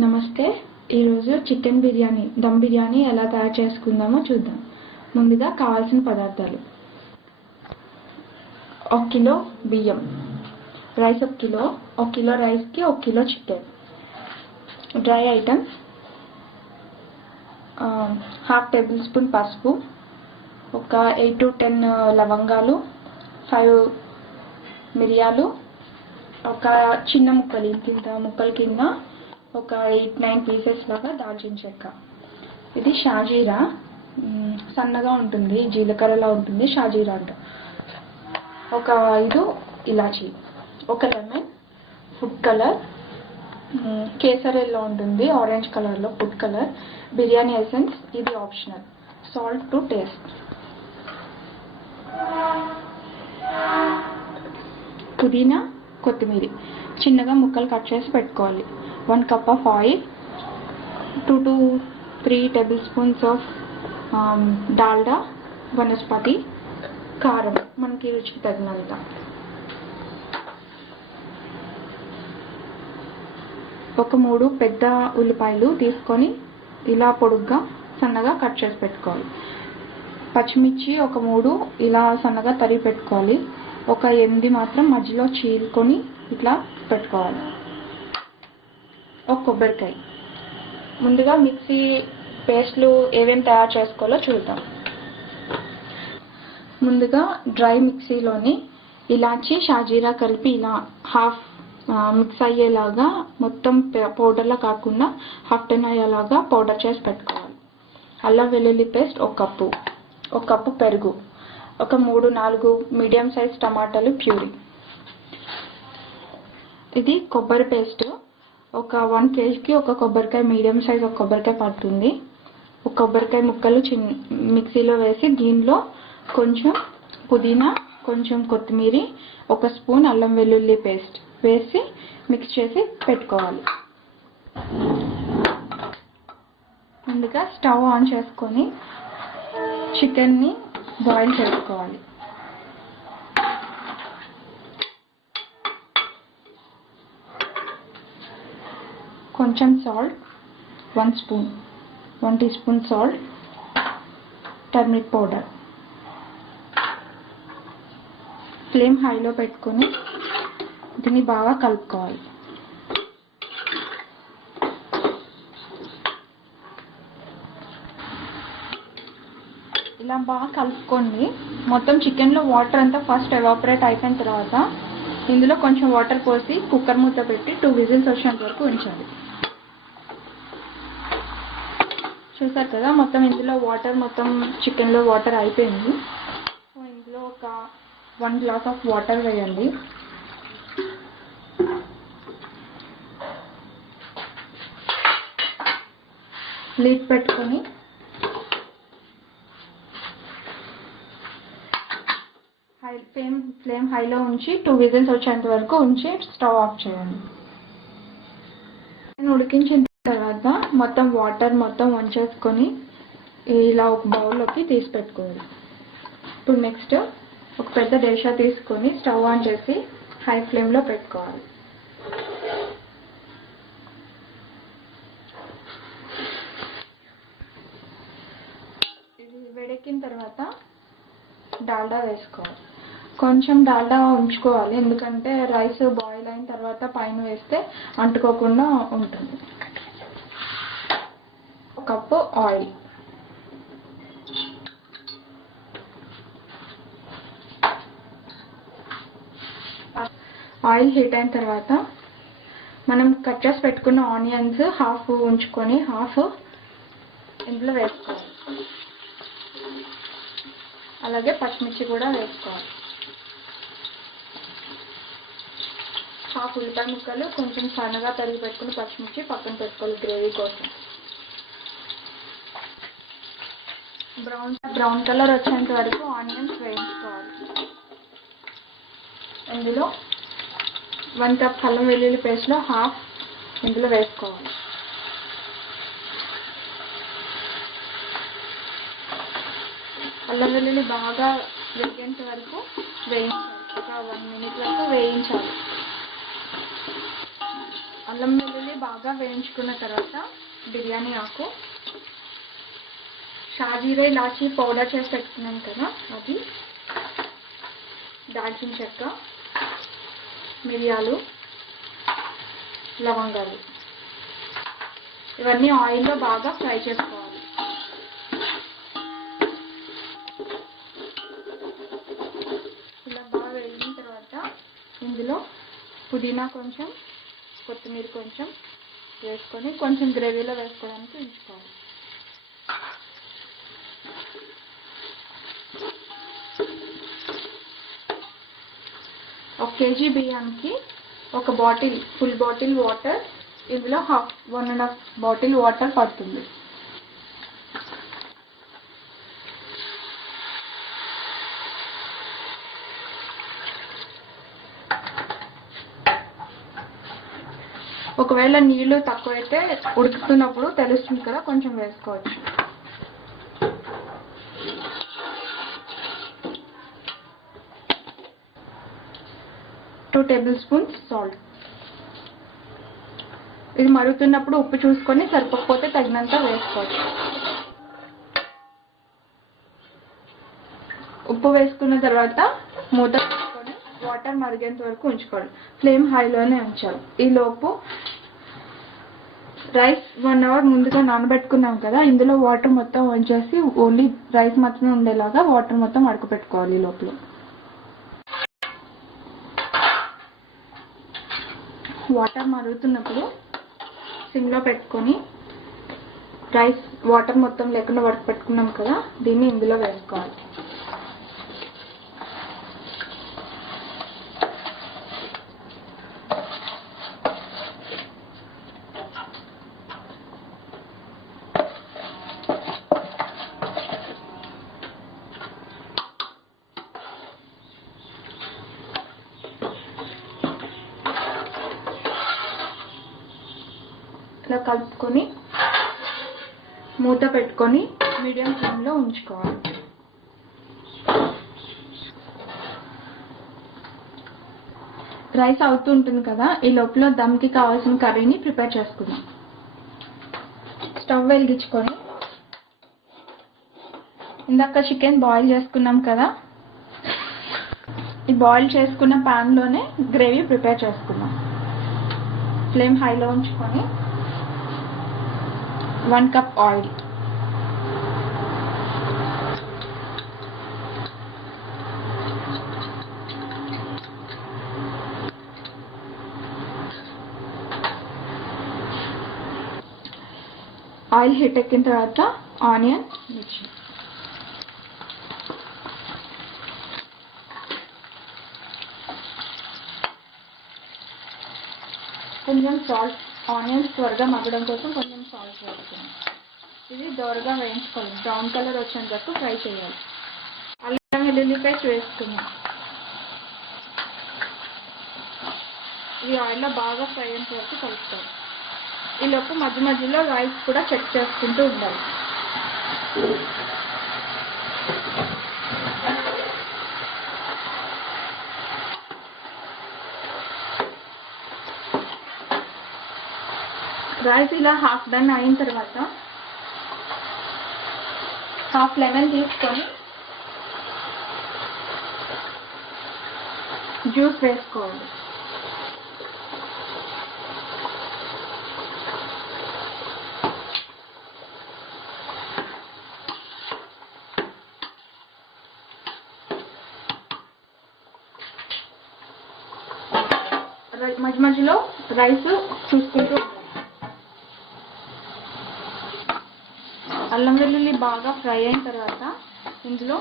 నమస్తే. ఈరోజు చికెన్ బిర్యానీ దమ్ బిర్యానీ ఎలా తయారు చేసుకుందామో చూద్దాం. ముందుగా కావాల్సిన పదార్థాలు: 1 కిలో బియ్యం, రైస్ 1 కిలో, 1 కిలో రైస్కి 1 kilo chicken. Dry items: 1/2 table spoon పసుపు, ఒక 8 to 10 లవంగాలు, 5 మిరియాలు, ఒక చిన్న ముక్కలు ఇంత ముక్కల కింద ఒక 8-9 పీసెస్ లాగా దాల్చిన చెక్క. ఇది షాజీరా, సన్నగా ఉంటుంది, జీలకర్రలా ఉంటుంది, షాజీరా అంట. ఒక 5 ఇలాచీ, ఒక లెమన్, ఫుడ్ కలర్, కేసరిలో ఉంటుంది, ఆరెంజ్ కలర్లో ఫుడ్ కలర్, బిర్యానీ ఎసెన్స్, ఇది ఆప్షనల్, సాల్ట్ టు టేస్ట్. పుదీనా, కొత్తిమీర చిన్నగా ముక్కలు కట్ చేసి పెట్టుకోవాలి. 1 cup of oil, 2 to 3 tablespoons of Dalda, వనస్పతి, కారం మనకి రుచికి తగినంత. ఒక 3 పెద్ద ఉల్లిపాయలు తీసుకొని ఇలా పొడుగ్గా సన్నగా కట్ చేసి పెట్టుకోవాలి. పచ్చిమిర్చి ఒక 3 ఇలా సన్నగా తరిగి పెట్టుకోవాలి. ఒక 8 మాత్రం మధ్యలో చీల్కొని ఇట్లా పెట్టుకోవాలి. ఒక కొబ్బరికాయ. ముందుగా మిక్సీ పేస్ట్లు ఏమేమి తయారు చేసుకోవాలో చూద్దాం. ముందుగా డ్రై మిక్సీలోని ఇలాచి, షాజీరా కలిపి ఇలా హాఫ్ మిక్స్ అయ్యేలాగా, మొత్తం పౌడర్లా కాకుండా హాఫ్ టెన్ అయ్యేలాగా పౌడర్ చేసి పెట్టుకోవాలి. అల్లం వెల్లుల్లి పేస్ట్ 1 కప్పు, 1 కప్పు పెరుగు, ఒక 3-4 మీడియం సైజ్ టమాటాలు ప్యూరీ. ఇది కొబ్బరి పేస్ట్. ఒక 1 kgకి ఒక కొబ్బరికాయ, మీడియం సైజ్ ఒక కొబ్బరికాయ పడుతుంది. ఒక కొబ్బరికాయ ముక్కలు మిక్సీలో వేసి దీనిలో కొంచెం పుదీనా, కొంచెం కొత్తిమీర, 1 స్పూన్ అల్లం వెల్లుల్లి పేస్ట్ వేసి మిక్స్ చేసి పెట్టుకోవాలి. ముందుగా స్టవ్ ఆన్ చేసుకొని చికెన్ని బాయిల్ చేసుకోవాలి. కొంచెం salt, 1 teaspoon salt, turmeric powder. Flame హైలో పెట్టుకొని దీన్ని బాగా కలుపుకోవాలి. ఇలా బాగా కలుపుకోండి. మొత్తం చికెన్లో వాటర్ అంతా ఫస్ట్ ఎవాపరేట్ అయిపోయిన తర్వాత ఇందులో కొంచెం వాటర్ పోసి కుక్కర్ మూత పెట్టి 2 విజిల్స్ వచ్చేంత వరకు ఉంచాలి. చూసారు కదా, మొత్తం ఇందులో వాటర్, మొత్తం చికెన్లో వాటర్ అయిపోయింది. సో ఇందులో ఒక 1 గ్లాస్ ఆఫ్ వాటర్ వేయండి. లిడ్ పెట్టుకొని ఫ్లేమ్ హైలో ఉంచి 2 విజిల్స్ వచ్చేంత వరకు ఉంచి స్టవ్ ఆఫ్ చేయండి. ఉడికించిన తర్వాత మొత్తం వాటర్ మొత్తం వంచేసుకొని ఇలా ఒక బౌల్లోకి తీసి పెట్టుకోవాలి. ఇప్పుడు నెక్స్ట్ ఒక పెద్ద డేషా తీసుకొని స్టవ్ ఆన్ చేసి హై ఫ్లేమ్లో పెట్టుకోవాలి. ఇది వేడెక్కిన తర్వాత డాల్డా వేసుకోవాలి. కొంచెం డాల్డా ఉంచుకోవాలి, ఎందుకంటే రైస్ బాయిల్ అయిన తర్వాత పైన వేస్తే అంటుకోకుండా ఉంటుంది. 1 కప్పు ఆయిల్, ఆయిల్ హీట్ అయిన తర్వాత మనం కట్ చేసి పెట్టుకున్న ఆనియన్స్ హాఫ్ ఉంచుకొని హాఫ్ ఇందులో వేసుకోవాలి. అలాగే పచ్చిమిర్చి కూడా వేసుకోవాలి. హాఫ్ ఉల్లిపాయ ముక్కలు, కొంచెం సన్నగా తరిగి పెట్టుకుని పచ్చిమిర్చి పక్కన పెట్టుకోవాలి గ్రేవీ కోసం. బ్రౌన్ కలర్ వచ్చేంత వరకు ఆనియన్స్ వేయించుకోవాలి. ఇందులో 1 కప్ అల్లం వెల్లుల్లి పేస్ట్లో హాఫ్ ఇందులో వేసుకోవాలి. అల్లం వెల్లుల్లి బాగా వేగేంత వరకు వేయించాలి. ఒక 1 minute వరకు వేయించాలి. అల్లం వెల్లుల్లి బాగా వేయించుకున్న తర్వాత బిర్యానీ ఆకు, షాజీరా ఇలాచీ పౌడర్ చేసి పెట్టుకున్నాం కదా అది, దాల్చిన చెక్క, మిరియాలు, లవంగాలు ఇవన్నీ ఆయిల్లో బాగా ఫ్రై చేసుకోవాలి. ఇలా బాగా వేగిన తర్వాత ఇందులో పుదీనా కొంచెం, కొత్తిమీర కొంచెం వేసుకొని కొంచెం గ్రేవీలో వేసుకోవడానికి ఉంచుకోవాలి. ఒక కేజీ బియ్యానికి ఒక బాటిల్, ఫుల్ బాటిల్ వాటర్, ఇందులో 1.5 బాటిల్ వాటర్ పడుతుంది. ఒకవేళ నీళ్లు తక్కువైతే ఉడుకుతున్నప్పుడు తెలుస్తుంది కదా, కొంచెం వేసుకోవచ్చు. Two table spoons salt. ఇది మరుగుతున్నప్పుడు ఉప్పు చూసుకొని సరిపోకపోతే తగినంత వేసుకోవచ్చు. ఉప్పు వేసుకున్న తర్వాత మూత పెట్టుకొని వాటర్ మరిగేంత వరకు ఉంచుకోవాలి. ఫ్లేమ్ హైలోనే ఉంచాలి. ఈలోపు రైస్ 1 అవర్ ముందుగా నానబెట్టుకున్నాం కదా, ఇందులో వాటర్ మొత్తం వంచేసి ఓన్లీ రైస్ మాత్రమే ఉండేలాగా వాటర్ మొత్తం అడకపెట్టుకోవాలి. ఈ లోపల వాటర్ మరుగుతున్నప్పుడు సిమ్లో పెట్టుకొని రైస్ వాటర్ మొత్తం లేకుండా పెట్టుకున్నాం కదా, దీన్ని ఇందులో వేసుకోవాలి. ఇలా కలుపుకొని మూత పెట్టుకొని మీడియం ఫ్లేమ్లో ఉంచుకోవాలి. రైస్ అవుతూ ఉంటుంది కదా, ఈ లోపల దమ్కి కావాల్సిన కర్రీని ప్రిపేర్ చేసుకుందాం. స్టవ్ వెలిగించుకొని ఇందాక చికెన్ బాయిల్ చేసుకున్నాం కదా, ఈ బాయిల్ చేసుకున్న ప్యాన్లోనే గ్రేవీ ప్రిపేర్ చేసుకుందాం. ఫ్లేమ్ హైలో ఉంచుకొని 1 కప్ ఆయిల్, ఆయిల్ హీట్ ఎక్కిన తర్వాత ఆనియన్, మిర్చి, కొంచెం సాల్ట్. ఆనియన్స్ త్వరగా మగ్గడం కోసం కొంచెం సాల్ట్ వేసుకున్నాం. ఇది దోరగా వేయించుకోవాలి. బ్రౌన్ కలర్ వచ్చేంత వరకు ఫ్రై చేయాలి. అల్లం వెల్లుల్లి పేస్ట్ వేసుకున్నాం. ఇది ఆయిల్లో బాగా ఫ్రై అయ్యేంత వరకు కలుపుకోవాలి. ఈలోపు మధ్య మధ్యలో రైస్ కూడా చెక్ చేసుకుంటూ ఉండాలి. రైస్ ఇలా హాఫ్ డన్ అయిన తర్వాత హాఫ్ లెమన్ తీసుకొని జ్యూస్ వేసుకోవాలి. మధ్య మధ్యలో రైస్ చూసుకుంటూ అల్లం వెల్లుల్లి బాగా ఫ్రై అయిన తర్వాత ఇందులో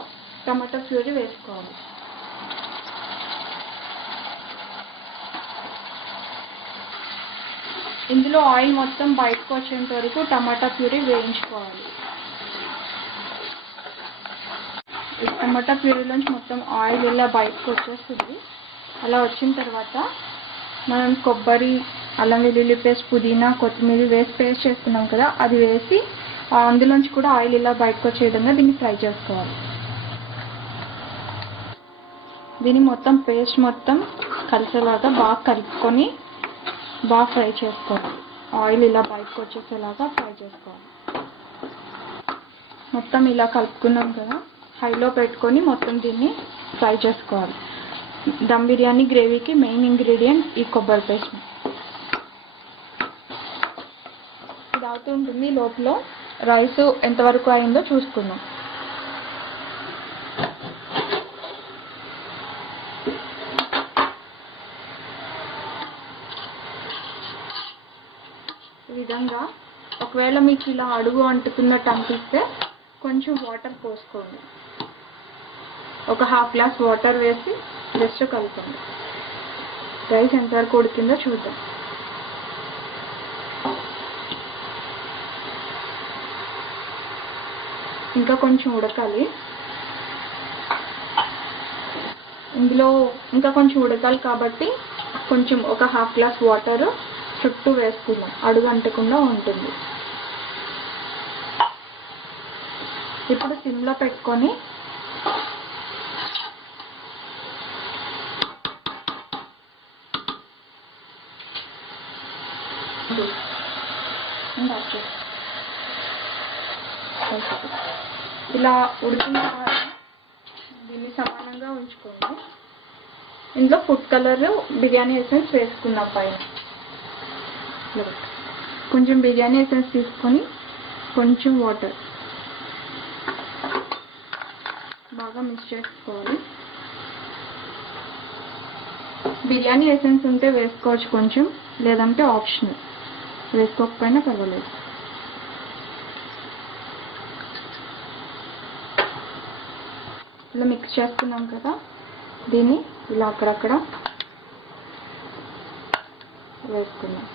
టమాటో ప్యూరీ వేసుకోవాలి. ఇందులో ఆయిల్ మొత్తం బయటకు వచ్చేంత వరకు టమాటా ప్యూరీ వేయించుకోవాలి. టమాటా ప్యూరీలోంచి మొత్తం ఆయిల్ ఇలా బయటకు వచ్చేస్తుంది. అలా వచ్చిన తర్వాత మనం కొబ్బరి, అల్లం వెల్లుల్లి పేస్ట్, పుదీనా, కొత్తిమీర వేసి పేస్ట్ చేసుకున్నాం కదా, అది వేసి అందులోంచి కూడా ఆయిల్ ఇలా బయటకు వచ్చే విధంగా దీన్ని ఫ్రై చేసుకోవాలి. దీన్ని మొత్తం పేస్ట్ మొత్తం కలిసేలాగా బాగా కలుపుకొని బాగా ఫ్రై చేసుకోవాలి. ఆయిల్ ఇలా బయటకు వచ్చేసేలాగా ఫ్రై చేసుకోవాలి. మొత్తం ఇలా కలుపుకున్నాం కదా, హైలో పెట్టుకొని మొత్తం దీన్ని ఫ్రై చేసుకోవాలి. దమ్ బిర్యానీ గ్రేవీకి మెయిన్ ఇంగ్రీడియంట్ ఈ కొబ్బరి పేస్ట్. ఇది అవుతూ ఉంటుంది. లోపల రైస్ ఎంతవరకు అయిందో చూసుకుందాం. ఈ విధంగా ఒకవేళ మీకు ఇలా అడుగు అంటుతున్నట్టు అనిపిస్తే కొంచెం వాటర్ పోసుకోండి. ఒక హాఫ్ గ్లాస్ వాటర్ వేసి జస్ట్ కలుపుకోండి. రైస్ ఎంతవరకు ఉడికిందో చూద్దాం. ఇంకా కొంచెం ఉడకాలి. ఇందులో ఇంకా కొంచెం ఉడకాలి కాబట్టి కొంచెం ఒక హాఫ్ గ్లాస్ వాటర్ చుట్టూ వేసుకుందాం, అడుగు అంటకుండా ఉంటుంది. ఇప్పుడు సిమ్లో పెట్టుకొని ఇలా ఉడికిన తర్వాత దీన్ని సమానంగా ఉంచుకోండి. ఇందులో ఫుడ్ కలర్, బిర్యానీ ఎసెన్స్ వేసుకున్నాం పైన. కొంచెం బిర్యానీ ఎసెన్స్ తీసుకొని కొంచెం వాటర్ బాగా మిక్స్ చేసుకోవాలి. బిర్యానీ ఎసెన్స్ ఉంటే వేసుకోవచ్చు కొంచెం, లేదంటే ఆప్షనల్, వేసుకోకపోయినా పర్వాలేదు. ఇలా మిక్స్ చేసుకున్నాం కదా, దీన్ని ఇలా అక్కడక్కడ వేసుకున్నాం.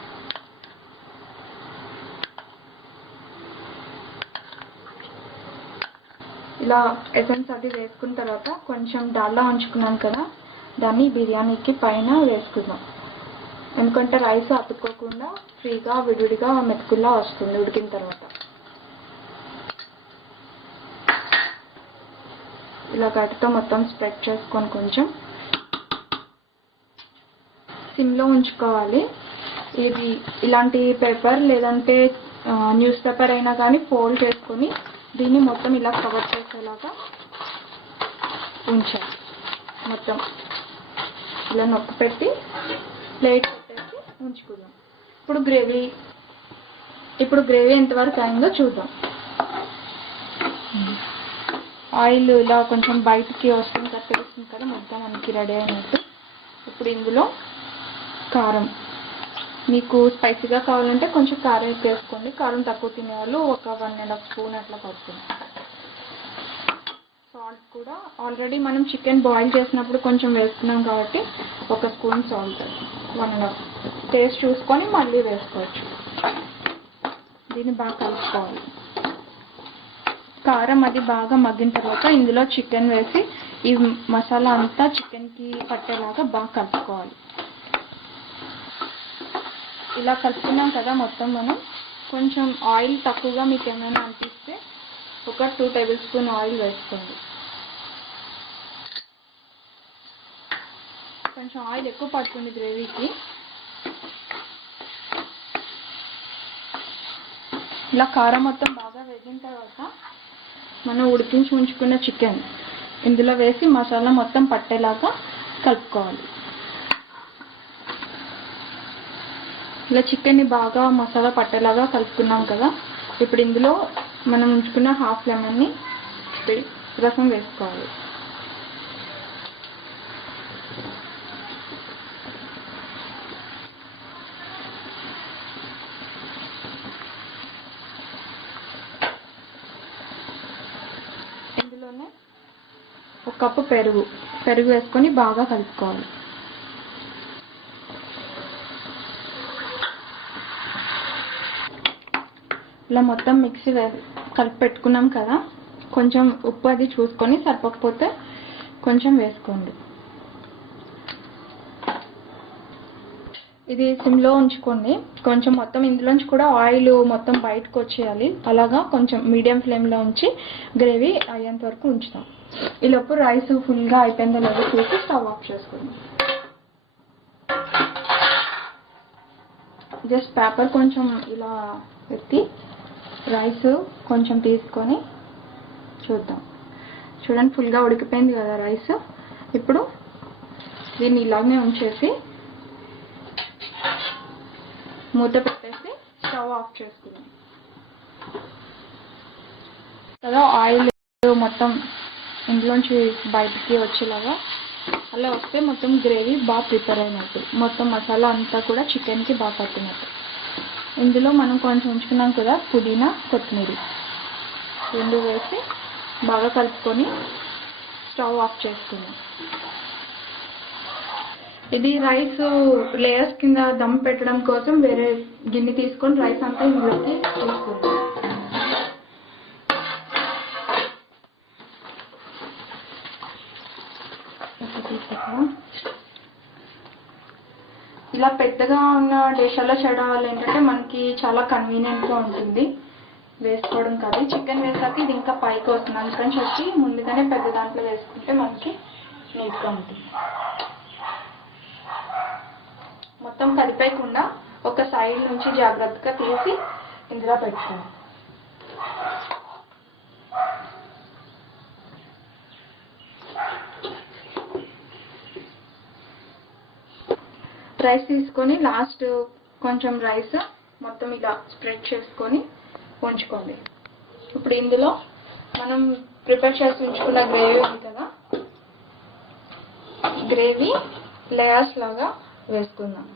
ఇలా ఎసెన్స్ అది వేసుకున్న తర్వాత కొంచెం డాల్డా ఉంచుకున్నాం కదా, దాన్ని బిర్యానీకి పైన వేసుకుందాం. ఎందుకంటే రైస్ అతుక్కోకుండా ఫ్రీగా విడివిడిగా మెతుకుల్లా వస్తుంది ఉడికిన తర్వాత. ఇలా గట్టితో మొత్తం స్ప్రెడ్ చేసుకొని కొంచెం సిమ్లో ఉంచుకోవాలి. ఇది ఇలాంటి పేపర్ లేదంటే న్యూస్ పేపర్ అయినా కానీ ఫోల్డ్ చేసుకొని దీన్ని మొత్తం ఇలా కవర్ చేసేలాగా ఉంచాలి. మొత్తం ఇలా నొక్కి పెట్టి ప్లేట్ పెట్టేసి ఉంచుకుందాం. ఇప్పుడు గ్రేవీ ఎంతవరకు అయిందో చూద్దాం. ఆయిల్ ఇలా కొంచెం బయటికి వస్తుంది కదా, తెలుస్తుంది కదా మొత్తం మనకి రెడీ అయినట్టు. ఇప్పుడు ఇందులో కారం, మీకు స్పైసీగా కావాలంటే కొంచెం కారం ఎక్కువ వేసుకోండి. కారం తక్కువ తినేవాళ్ళు ఒక 1.5 స్పూన్ అట్లా పడుతుంది. సాల్ట్ కూడా ఆల్రెడీ మనం చికెన్ బాయిల్ చేసినప్పుడు కొంచెం వేసుకున్నాం కాబట్టి 1 స్పూన్ సాల్ట్, 1.5. టేస్ట్ చూసుకొని మళ్ళీ వేసుకోవచ్చు. దీన్ని బాగా కలుపుకోవాలి. కారం అది బాగా మగ్గిన తర్వాత ఇందులో చికెన్ వేసి ఈ మసాలా అంతా చికెన్కి పట్టేలాగా బాగా కలుపుకోవాలి. ఇలా కలుపుకున్నాం కదా మొత్తం మనం. కొంచెం ఆయిల్ తక్కువగా మీకు ఏమైనా అనిపిస్తే ఒక 2 టేబుల్ స్పూన్ ఆయిల్ వేసుకోండి. కొంచెం ఆయిల్ ఎక్కువ పడుతుంది గ్రేవీకి. ఇలా కారం మొత్తం బాగా వేగిన తర్వాత మనం ఉడికించి ఉంచుకున్న చికెన్ ఇందులో వేసి మసాలా మొత్తం పట్టేలాగా కలుపుకోవాలి. ఇలా చికెన్ని బాగా మసాలా పట్టేలాగా కలుపుకున్నాం కదా, ఇప్పుడు ఇందులో మనం ఉంచుకున్న హాఫ్ లెమన్ని రసం వేసుకోవాలి. ఇందులోనే 1 కప్పు పెరుగు వేసుకొని బాగా కలుపుకోవాలి. ఇలా మొత్తం మిక్సీ కలిపి పెట్టుకున్నాం కదా, కొంచెం ఉప్పు అది చూసుకొని సరిపోకపోతే కొంచెం వేసుకోండి. ఇది సిమ్లో ఉంచుకోండి. కొంచెం మొత్తం ఇందులోంచి కూడా ఆయిల్ మొత్తం బయటకు వచ్చేయాలి. అలాగా కొంచెం మీడియం ఫ్లేమ్లో ఉంచి గ్రేవీ అయ్యేంత వరకు ఉంచుతాం. ఈలోపు రైస్ ఫుల్గా అయిపోయిందో లేదో చూసి స్టవ్ ఆఫ్ చేసుకోండి. జస్ట్ పేపర్ కొంచెం ఇలా ఎత్తి రైస్ కొంచెం తీసుకొని చూద్దాం. చూడండి, ఫుల్గా ఉడికిపోయింది కదా రైస్. ఇప్పుడు దీన్ని ఇలాగే ఉంచేసి మూత పెట్టేసి స్టవ్ ఆఫ్ చేసుకుందాం కదా. ఆయిల్ మొత్తం ఇంట్లోంచి బయటికి వచ్చేలాగా అలా వస్తే మొత్తం గ్రేవీ బాగా ప్రిపేర్ అయినట్టు, మొత్తం మసాలా అంతా కూడా చికెన్కి బాగా పట్టినట్టు. ఇందులో మనం కొంచెం ఉంచుకున్నాం కదా పుదీనా, కొత్తిమీర రెండు వేసి బాగా కలుపుకొని స్టవ్ ఆఫ్ చేసుకున్నాం. ఇది రైస్ లేయర్స్ కింద దమ్ పెట్టడం కోసం వేరే గిన్నె తీసుకొని రైస్ అంతా ఇందులోకి తీసుకుంటాం. ఇలా పెద్దగా ఉన్న డిషల్లో చేయడం వల్ల ఏంటంటే మనకి చాలా కన్వీనియంట్గా ఉంటుంది వేసుకోవడం కాదు. చికెన్ వేసాక ఇది ఇంకా పైకి వస్తుంది, అందుకని చెప్పి ముందుగానే పెద్ద దాంట్లో వేసుకుంటే మనకి నీట్గా ఉంటుంది. మొత్తం కలిపేయకుండా ఒక సైడ్ నుంచి జాగ్రత్తగా తీసి ఇందులో పెట్టుకోండి. రైస్ తీసుకొని లాస్ట్ కొంచెం రైస్ మొత్తం ఇలా స్ప్రెడ్ చేసుకొని ఉంచుకోండి. ఇప్పుడు ఇందులో మనం ప్రిపేర్ చేసి ఉంచుకున్న గ్రేవీ ఉంది కదా, గ్రేవీ లేయర్స్ లాగా వేసుకుందాం.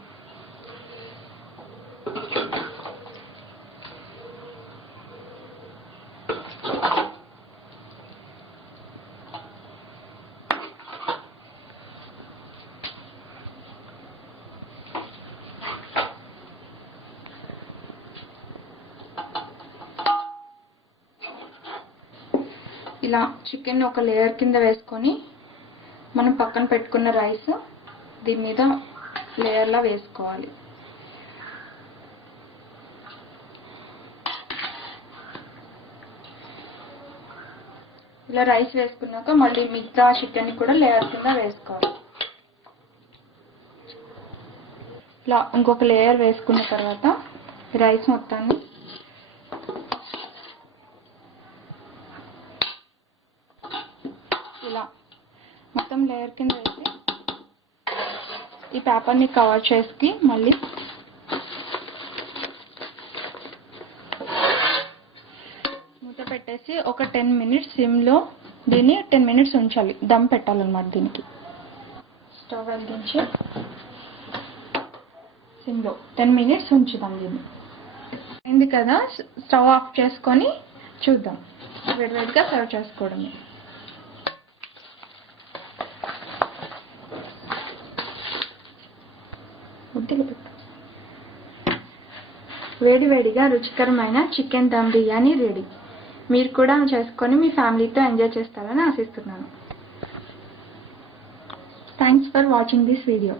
ఇలా చికెన్ ఒక లేయర్ కింద వేసుకొని మనం పక్కన పెట్టుకున్న రైస్ దీని మీద లేయర్లా వేసుకోవాలి. ఇలా రైస్ వేసుకున్నాక మళ్ళీ మిగతా చికెన్ కూడా లేయర్ కింద వేసుకోవాలి. ఇలా ఇంకొక లేయర్ వేసుకున్న తర్వాత రైస్ మొత్తాన్ని ఇలా మొత్తం లేయర్ కింద వేసి ఈ పేపర్ని కవర్ చేసి మళ్ళీ మూత పెట్టేసి ఒక 10 మినిట్స్ సిమ్లో దీన్ని 10 మినిట్స్ ఉంచాలి, దమ్ పెట్టాలన్నమాట. దీనికి స్టవ్ వెలిగించి సిమ్లో 10 మినిట్స్ ఉంచుదాం. దీన్ని అయింది కదా, స్టవ్ ఆఫ్ చేసుకొని చూద్దాం. వేడివేడిగా సర్వ్ చేసుకోవడమే. వేడివేడిగా రుచికరమైన చికెన్ దమ్ బిర్యానీ రెడీ. మీరు కూడా చేసుకొని మీ ఫ్యామిలీతో ఎంజాయ్ చేస్తారని ఆశిస్తున్నాను. Thanks for watching this video.